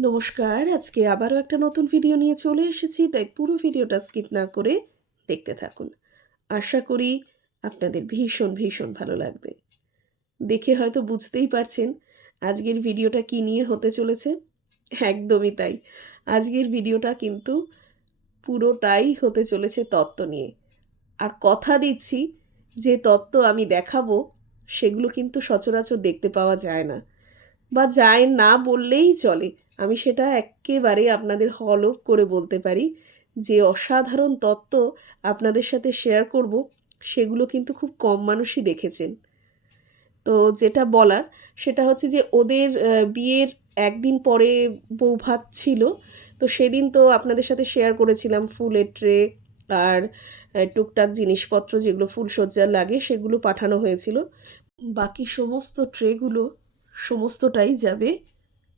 নমস্কার, আজকে আবারও একটা নতুন ভিডিও নিয়ে চলে এসেছি, তাই পুরো ভিডিওটা স্কিপ না করে দেখতে থাকুন। আশা করি আপনাদের ভীষণ ভীষণ ভালো লাগবে। দেখে হয়তো বুঝতেই পারছেন আজকের ভিডিওটা কি নিয়ে হতে চলেছে। একদমই তাই। আজকের ভিডিওটা কিন্তু পুরোটাই হতে চলেছে তত্ত্ব নিয়ে। আর কথা দিচ্ছি, যে তত্ত্ব আমি দেখাবো, সেগুলো কিন্তু সচরাচর দেখতে পাওয়া যায় না। বা যায় না বললেই চলে। আমি সেটা একেবারে আপনাদের হলফ করে বলতে পারি যে অসাধারণ তত্ত্ব আপনাদের সাথে শেয়ার করব, সেগুলো কিন্তু খুব কম মানুষই দেখেছেন। তো যেটা বলার, সেটা হচ্ছে যে ওদের বিয়ের একদিন পরে বউ ভাত ছিল, তো সেদিন তো আপনাদের সাথে শেয়ার করেছিলাম ফুলের ট্রে আর টুকটাক জিনিসপত্র যেগুলো ফুলসজ্জার লাগে সেগুলো পাঠানো হয়েছিল। বাকি সমস্ত ট্রেগুলো সমস্তটাই যাবে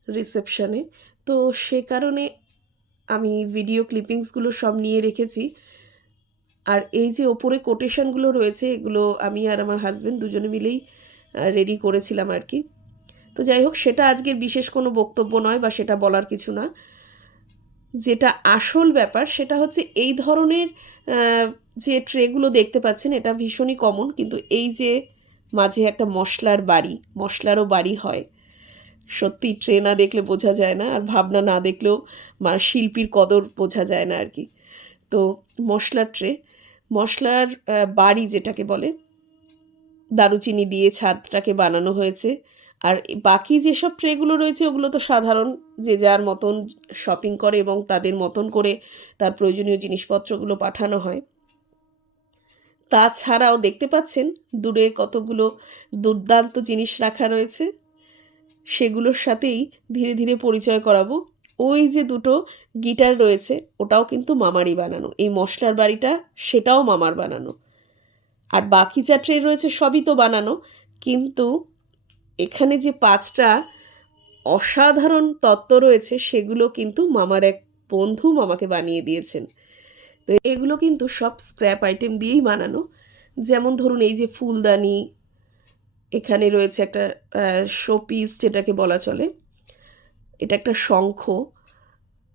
রিসেপশনে তো সে কারণে আমি ভিডিও ক্লিপিংসগুলো সব নিয়ে রেখেছি। আর এই যে ওপরে কোটেশনগুলো রয়েছে, এগুলো আমি আর আমার হাজব্যান্ড দুজনে মিলেই রেডি করেছিলাম আর কি। তো যাই হোক, সেটা আজকের বিশেষ কোনো বক্তব্য নয় বা সেটা বলার কিছু না। যেটা আসল ব্যাপার, সেটা হচ্ছে এই ধরনের যে ট্রেগুলো দেখতে পাচ্ছেন, এটা ভীষণই কমন কিন্তু এই যে মাঝে একটা মশলার বাড়ি, মশলারও বাড়ি হয় সত্যি ট্রে না দেখলে বোঝা যায় না, আর ভাবনা না দেখলেও মানে শিল্পীর কদর বোঝা যায় না আর কি তো মশলার ট্রে, মশলার বাড়ি যেটাকে বলে, দারুচিনি দিয়ে ছাদটাকে বানানো হয়েছে। আর বাকি যেসব ট্রেগুলো রয়েছে ওগুলো তো সাধারণ, যে যার মতন শপিং করে এবং তাদের মতন করে তার প্রয়োজনীয় জিনিসপত্রগুলো পাঠানো হয়। তাছাড়াও দেখতে পাচ্ছেন, দূরে কতগুলো দুর্দান্ত জিনিস রাখা রয়েছে। সেগুলোর সাথেই ধীরে ধীরে পরিচয় করাবো। ওই যে দুটো গিটার রয়েছে, ওটাও কিন্তু মামারই বানানো। এই মশলার বাড়িটা, সেটাও মামার বানানো। আর বাকি যা ট্রে রয়েছে, সবই তো বানানো। কিন্তু এখানে যে পাঁচটা অসাধারণ তত্ত্ব রয়েছে, সেগুলো কিন্তু মামার এক বন্ধু মামাকে বানিয়ে দিয়েছেন। তো এগুলো কিন্তু সব স্ক্র্যাপ আইটেম দিয়েই বানানো। যেমন ধরুন এই যে ফুলদানি এখানে রয়েছে একটা শো পিস যেটাকে বলা চলে। এটা একটা শঙ্খ।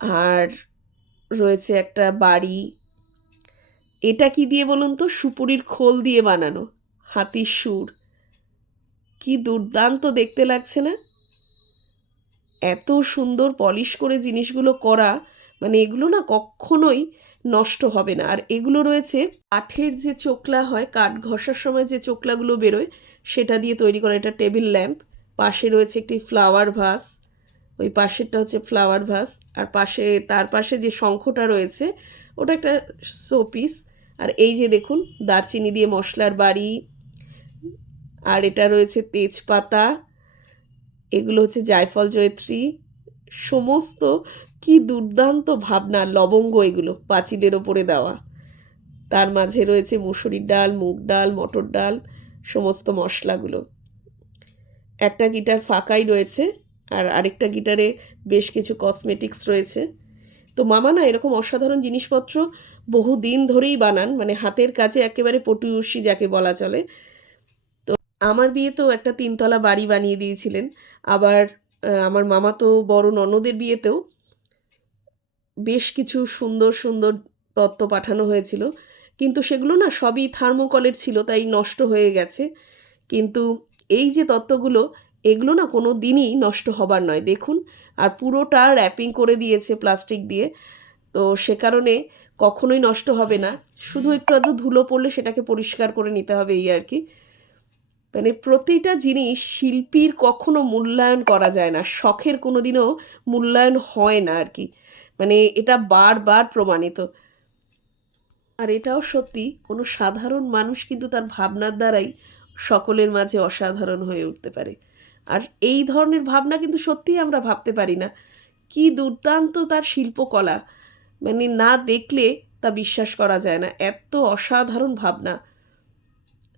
আর রয়েছে একটা বাড়ি। এটা কি দিয়ে বলুন তো? সুপুরির খোল দিয়ে বানানো। হাতির সুর। কি দুর্দান্ত দেখতে লাগছে না? এত সুন্দর পলিশ করে জিনিসগুলো করা মানে এগুলো না কখনোই নষ্ট হবে না। আর এগুলো রয়েছে কাঠের যে চোকলা হয়, কাঠ ঘষার সময় যে চোকলাগুলো বেরোয়, সেটা দিয়ে তৈরি করা। এটা টেবিল ল্যাম্প। পাশে রয়েছে একটি ফ্লাওয়ার ভাস। ওই পাশেরটা হচ্ছে ফ্লাওয়ার ভাস। আর পাশে, তার পাশে যে শঙ্খটা রয়েছে, ওটা একটা শোপিস। আর এই যে দেখুন, দারচিনি দিয়ে মশলার বাড়ি। আর এটা রয়েছে তেজপাতা। এগুলো হচ্ছে জায়ফল জয়ত্রী, সমস্ত কি দুর্দান্ত ভাবনা, লবঙ্গ এগুলো পাঁচিলের ওপরে দেওয়া। তার মাঝে রয়েছে মুসুরির ডাল, মুগ ডাল, মটর ডাল, সমস্ত মশলাগুলো। একটা গিটার ফাঁকাই রয়েছে আর আরেকটা গিটারে বেশ কিছু কসমেটিক্স রয়েছে। তো মামা না এরকম অসাধারণ জিনিসপত্র বহু দিন ধরেই বানান মানে হাতের কাছে একেবারে পটুয়সী যাকে বলা চলে। আমার বিয়েতেও একটা তিনতলা বাড়ি বানিয়ে দিয়েছিলেন। আবার আমার মামা তো বড় ননদের বিয়েতেও বেশ কিছু সুন্দর সুন্দর তত্ত্ব পাঠানো হয়েছিল। কিন্তু সেগুলো না সবই থার্মোকলের ছিল, তাই নষ্ট হয়ে গেছে। কিন্তু এই যে তত্ত্বগুলো, এগুলো না কোনো দিনই নষ্ট হবার নয়। দেখুন, আর পুরোটা র্যাপিং করে দিয়েছে প্লাস্টিক দিয়ে। তো সে কারণে কখনোই নষ্ট হবে না। শুধু একটু আধটু ধুলো পড়লে সেটাকে পরিষ্কার করে নিতে হবে, এই আর কি। মানে প্রতিটা জিনিস শিল্পীর কখনো মূল্যায়ন করা যায় না। শখের কোনো দিনও মূল্যায়ন হয় না আর কি। মানে এটা বারবার প্রমাণিত। আর এটাও সত্যি, কোনো সাধারণ মানুষ কিন্তু তার ভাবনার দ্বারাই সকলের মাঝে অসাধারণ হয়ে উঠতে পারে। আর এই ধরনের ভাবনা কিন্তু সত্যিই আমরা ভাবতে পারি না। কি দুর্দান্ত তার শিল্পকলা। মানে না দেখলে তা বিশ্বাস করা যায় না। এত অসাধারণ ভাবনা।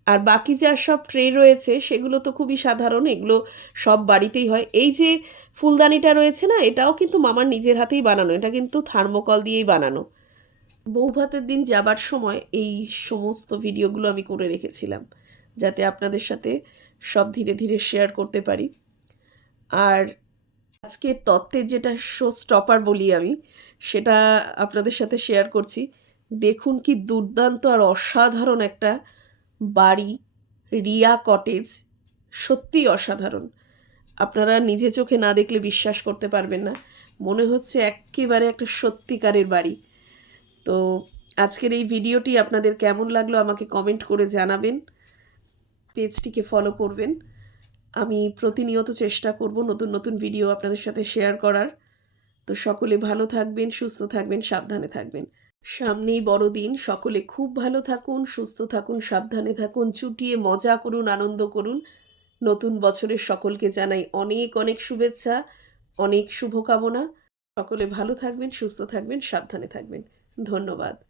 আর বাকি যা সব ট্রে রয়েছে, সেগুলো তো খুবই সাধারণ, এগুলো সব বাড়িতেই হয়। এই যে ফুলদানিটা রয়েছে না, এটাও কিন্তু মামার নিজের হাতেই বানানো, এটা কিন্তু থার্মোকল দিয়েই বানানো। বৌভাতের দিন যাবার সময় এই সমস্ত ভিডিওগুলো আমি করে রেখেছিলাম, যাতে আপনাদের সাথে সব ধীরে ধীরে শেয়ার করতে পারি। আর আজকে তত্ত্বের যেটা শো স্টপার বলি আমি, সেটা আপনাদের সাথে শেয়ার করছি। দেখুন কি দুর্দান্ত আর অসাধারণ একটা বাড়ি, রিয়া কটেজ, সত্যিই অসাধারণ। আপনারা নিজে চোখে না দেখলে বিশ্বাস করতে পারবেন না। মনে হচ্ছে একেবারে একটা সত্যিকারের বাড়ি। তো আজকের এই ভিডিওটি আপনাদের কেমন লাগল আমাকে কমেন্ট করে জানাবেন। পেজটিকে ফলো করবেন। আমি প্রতিনিয়ত চেষ্টা করব নতুন নতুন ভিডিও আপনাদের সাথে শেয়ার করার। তো সকলে ভালো থাকবেন, সুস্থ থাকবেন, সাবধানে থাকবেন। সামনেই বড়দিন। সকলে খুব ভালো থাকুন, সুস্থ থাকুন, সাবধানে থাকুন চুটিয়ে মজা করুন, আনন্দ করুন। নতুন বছরের সকলকে জানাই অনেক অনেক শুভেচ্ছা, অনেক শুভকামনা। সকলে ভালো থাকবেন, সুস্থ থাকবেন, সাবধানে থাকবেন। ধন্যবাদ।